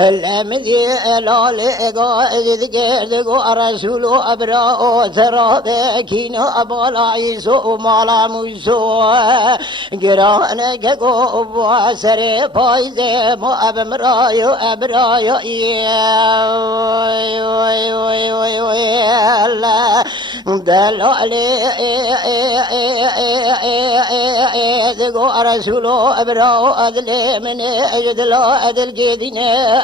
الأمدي لا لقائد قردق رسول أبراء ثرابكين أبال عيسو مالا موسو قرانك قوب واسري فايزي مو أبمرايو أبرايو دلالي دقو رسول أبراء أدلي من أجدلا أدل جدنا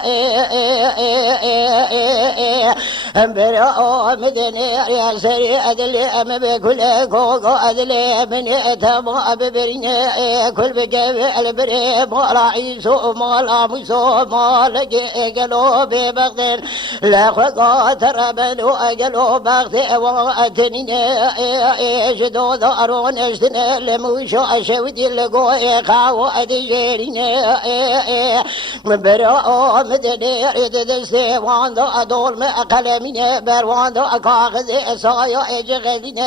براء مدني يا سري أدلي أم بكل كوكو أدلي من أتم أببرنا كل بجاب البري مالا عيسو مالا موسو مالا جيقلو ببغدين لا خقات ربنو أقلو بغدي وأتنين جدو دارون اشتنا لموشو أشودي لقوي خاو أدجيرين براء مدني ريد دستي واندو أدول ما قلمين برواندو كاغذ سايا اجغلين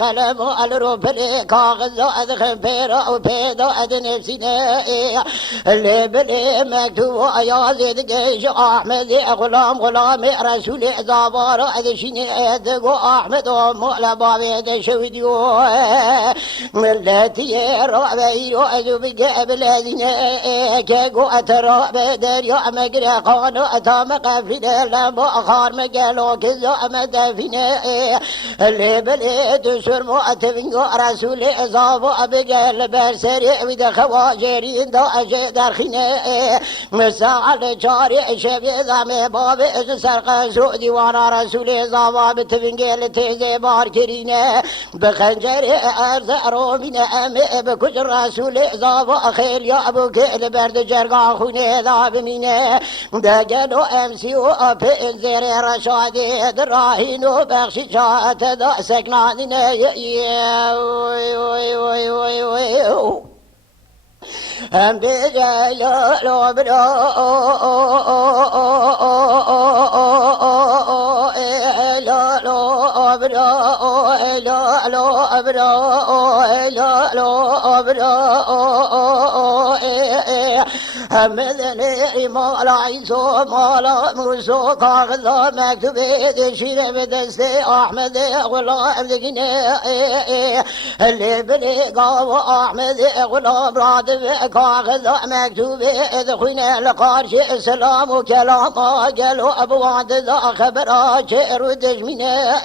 قلم الروبلي كاغذ أدخل بيرا وبيدا أدنفسين اللي بلي مكتوب أيازيد جيش أحمد غلام رسول زابار أدشين أدقو أحمد ومؤلا بابي دشوديو التي رابيرو أدو بقاب الذين كيقو أتراب دريا مقرقان أتام قفل لما أخار مقالو كذا مدفين اللي بلي تسر مؤتفين رسول زابو بقال برسري ودخواجرين دا أجدر خينه مساعد جاري شبه ذا باب سرق سعودي وانا رسول زابا بتفنجل تيزي بار كرينه بخنجر أرض رومين أمي بكل رسول زابا خير يا أبو كيل برد جرقا خونه ذا بمينه دقلو أمسيو أبين زير رشادي دراهينو بخشي شاعت دا سكنانينه هم بجلال همذني مالا عيسو مالا موسو كاغذا مكتوبي دشير بدستي أحمد غلام دقنا اللي بلقاو أحمد غلام راد كاغذا مكتوبي دخنا لقارش السلام وكلام قالوا أبو عبد ذا خبر شعر دجمنا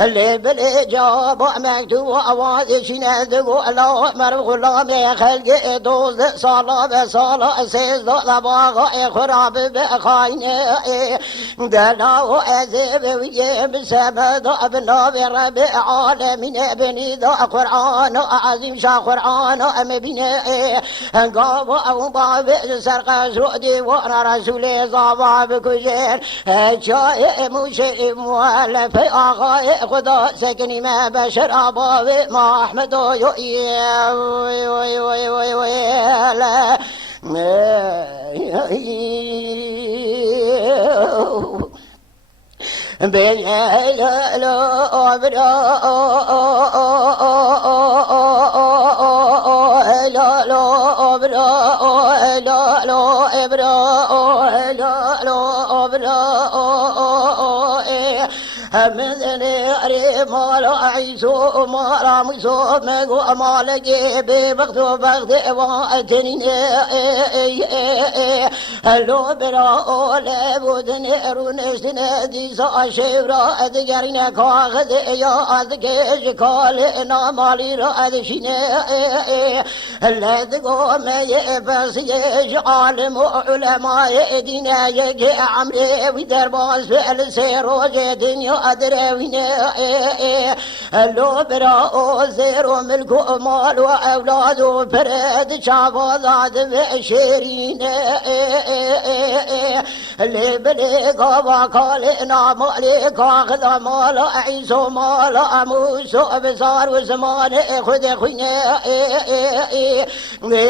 اللي بلجاب مكتوب أوادشنا دقو الله مر غلام خلق دوز صلاة بصلاة سيد ضباغ خراب بخاينه دلاو أزيب ويم سمد ابنا برب عالمين ابني ذا قرآن عظيم شا قرآن أمبينه قام أو باب سرق سعودي وانا رسول زابا بكجير جاء موشي مؤلف آغاي خدا سكني ما بشر أباب ما أحمد همذني أري مالا عيسو مالا موسو مقو مالكي ببغدو بغد واتنين هلو براء لابدني رونشتنا ديسا شبرا أدقرين كاغذ يا أدكش كالنا مالي را أدشين لدقو مي بسيش عالم علماء دينا يكي عمري ودرباز فعل سيروج دنيا أدريوين اللو براء زيرو ملكو مال وأولاد فرد شعبازات بشيرين اللي بليقا وقالنا مالكا خذ مال عيسو مال موسو بصار وزمان خذ خوينا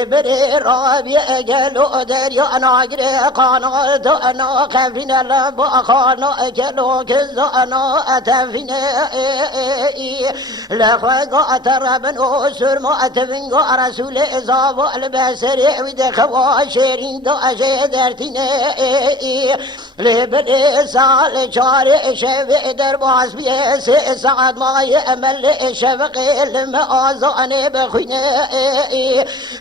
بري رابي قالوا دريا ناقري قانات انا خفنا لبا خانا كلو كزانا اتفنا لخوة تربن أسر ما أتفنق رسول إصابة البسري ودخوا شيرين داشي درتنا لبني سال شارع شفع درباس بيس سعد ما يأمل شفق المآذان بخينا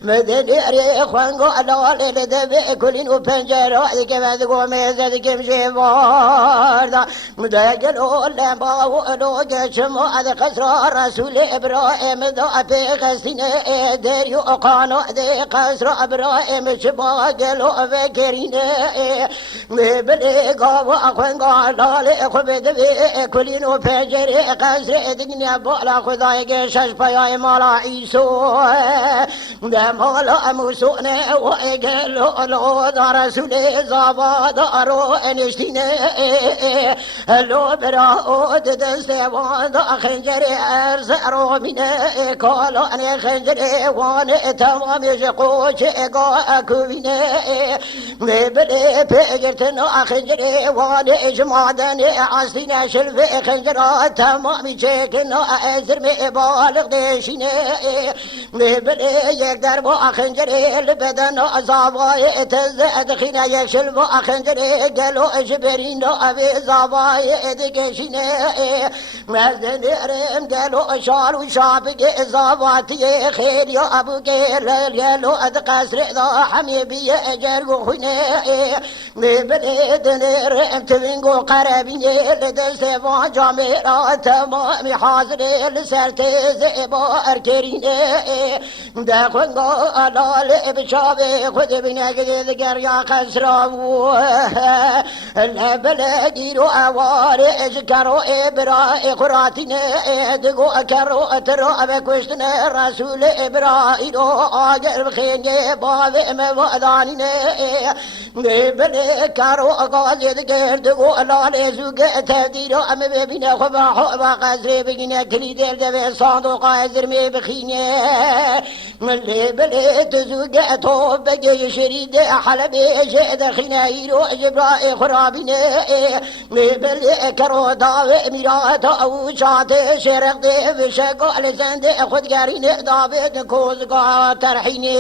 مدني ريخ وانقو على لدبع كلين وبنجر كبد قوميزد كمشي باردا مدقلو لما وقلو قشم هذا قصر رسول إبراهيم ضعف قسنا دريو قانو ذي قصر إبراهيم شباقلو فكرين بلقا وأخوان قال لخبد كلين وبنجر قصر دنيا بولا خذاي قشش بياي مالا عيسو مالا موسونا وقالو لو رسول زابا دارو انشتنا لو براو دستوان خنجر ارزرو من قال انا خنجر وان تمام يقوش اكوين بلي بيرتنا خنجر وان اجمادن عصينا شلف خنجر تمام شكنا ازر بالغ دشنا بلي يقدر بو خنجر البدن زابا تزد خنا يشلف خنجر قالوا اجبرين ابي زابا دكشنا مزن رم قالوا شال وشابق زاباتي خير يا ابو قيل قالوا ادقسر ذا حميبي اجر وخنا ببلد رم تبنقو قربين لدستفا جامعة تمام حاضر لسرت زيبا اركرين دخنقو على بشابي خذ بنقد قريا خسراو البلد رو اوارج كرو ابراهيم قراتنا دغو كرو ترو بكشتنا رسول ابراهيم اجر خيني باب موداننا بل كرو قاعد دغو لا لزوق تديرو ام بينا خبا خبا قزري بينا كليد دبي صندوق ازر مي بخينه بل تزوق تو بجي شريد حلبي جد خنايرو جبراء خرابنا بل كرو داوي ميرات او شات شرق دي بشقو لسند خد قارين دابد كوزقا ترحيني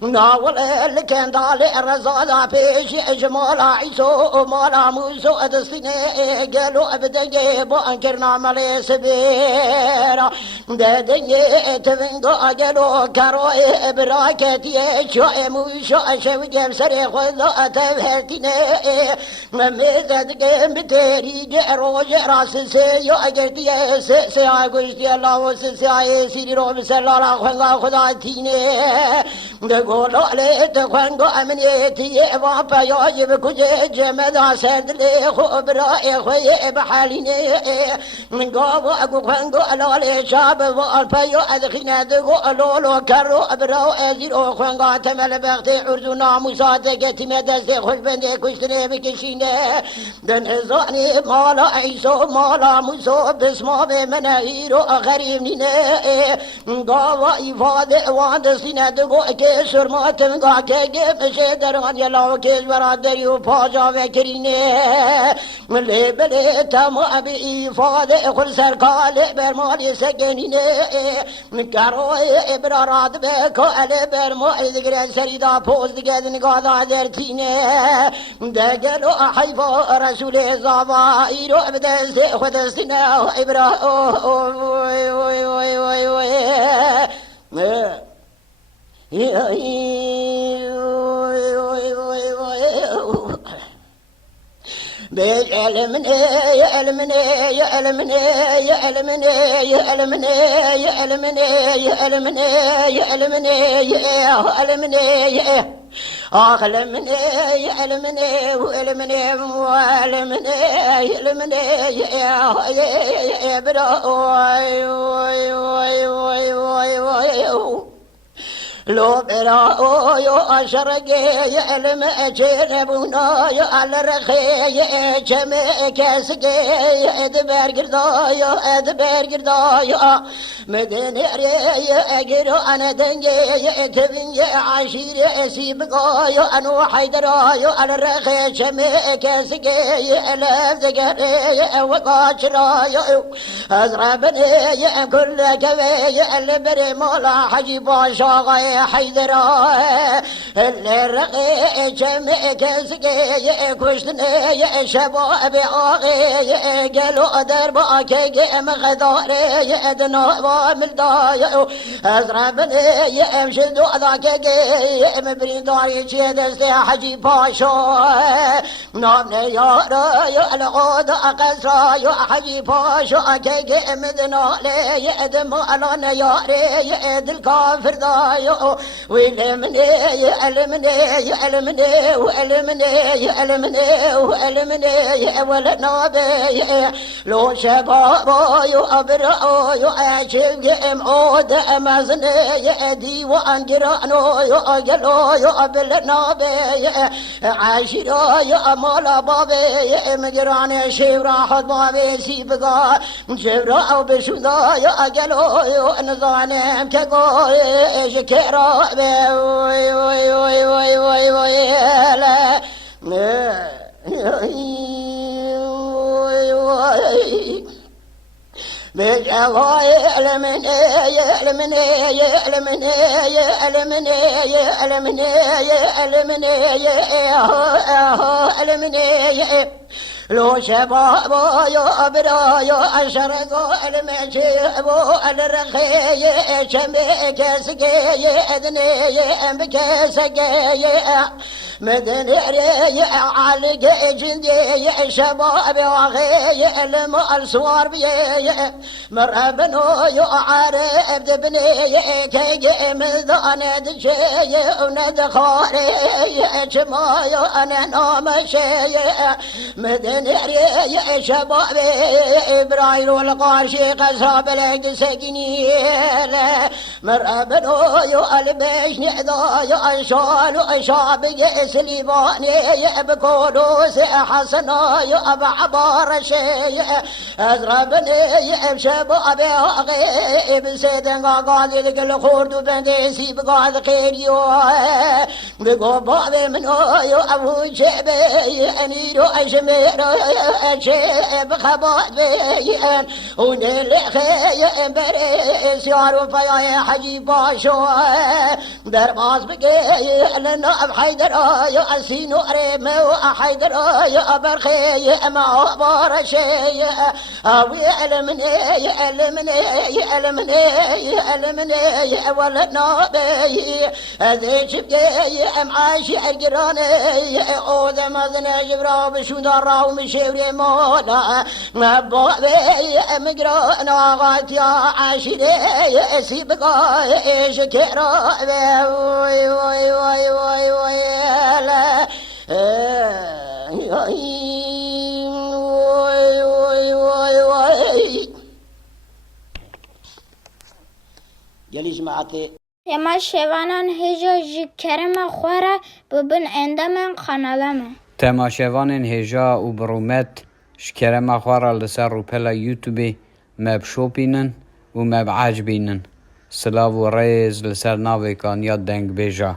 ناول لكن دالي الرزادا بيش اجمال عيسو مالا موسو ادستيني قالوا ابدا بانكرنا مالي سبيرا دادني تفنقو قالوا كرو براكتي شو موشو شوجب سري خذو اتفهتيني مميزت قيم بتيري جروج راس سيو اجرتي سي اغوستي الله سي سيري روب سلا خلا خدا تيني دغولو له تخنغو امنيتي وابا يجب كوج جمدا سدلي خبرا اخوي بحاليني من غو اغو خنغو على شاب والبيو ادخنا دغولو لو كرو ابرو ازيرو خنغا تمل بختي اردنا مصادقه مدس خل بندي كشتني بكشينه دنزاني مالا عيسو مالا موسو بسما بمنايرو غريبنينه غاوا إفادة واندسينه دغو كسر ماتم غا كمشه دران يلاو كز برادريو پاجا وكرينه ملبل تمام إفادة خل سرقال برمال سكنينه كارو ابرارات بكال برمال دغر سريدا پوز دگدن غادا درتينه دگلو حيفا رسول زابا ايرو بدست خدستنا ابرا وي وي وي وي وي بيعلمني يعلمني يعلمني يعلمني يعلمني يعلمني يعلمني يعلمني يعلمني أعلمني يعلمني وعلمني وعلمني يعلمني يا برا لو برا يو أشرقي المأجر بونا يو على رخي كم كاسقي أدبر قردايو أدبر قردايو مدن ري أجرو أنا دنجي تبني عشيري سيبقايو أنا حيدرايو على رخي كم كاسقي ألف دقري وقاشرايو أزربني كل كوي البري مولا حجي باشا حيدرا اللي رقي جمع كسقي كشتني شباب عاقي قالوا درباك قيم غداري ادنا وملداي ازربني يمشدو ذاك قيم بريداري شيدستي حجي باشا نامني يا راي العود قصرا يا حجي باشا قيم دنا لي ادم على ياري يد الكافر دايو ويلمني يعلمني يعلمني وعلمني يعلمني وعلمني ولا نبي لو شباب يعبروا يعشق معود امازني يدي وانجرانو يقلو يقبل نبي عاشرا يا مولا بابي مجران شيرا حد بابي سيبقى شيرا بشودا يقلو نزانم كقوي شكرا وي وي وي وي وي وي لا بجواي يعلمني يعلمني يعلمني يعلمني يعلمني يعلمني يعلمني لو شباب يا برايا أشرقوا المجيبوا الرخي شمك سقي أذني أمك سقي مدن ري علق جندي شباب وغي المال صور بي مرحبا يعرف دبني كي مذان دشي وندخاري شماي أنا نام شي مدن يا شباب إبراهيم والقارشي قصاب لك سكني مرحبا يا البيش نعذا يا أشال وأشاب سليباني بكولوس حسنا يا أبا عبار شيء أزربني يا شباب غيب سيدنا قاضي لك الخورد وبنديسي بقاضي خير يو بقوباب من يا أبو شعبي أمير أشمير أشيب خبات بيان ونلخي بريس يارو فيا حجي باشو درباز بقي لنا بحيدر يا أسينو ريم وحيدر يا برخي ما بارشي أو يعلمني يعلمني يعلمني يعلمني ولنا بي هذي شبقي معاشي القراني أوذ مازنا جبرا بشو دارا ومشيوري مولا مبابي مقرانا غاتيا عاشري سيبقى شكرا وي وي وي وي وي لا وي وي وي وي جليس معتي يما شوانان هجا کرم خوره ببن اندمن خانالمه تماشاوان هجا و برومت شکرم خواره لسر روپلا یوتیوبی مب شوپینن و مب عجبینن سلاو و ریز لسر ناوی کان یا دنگ بیجا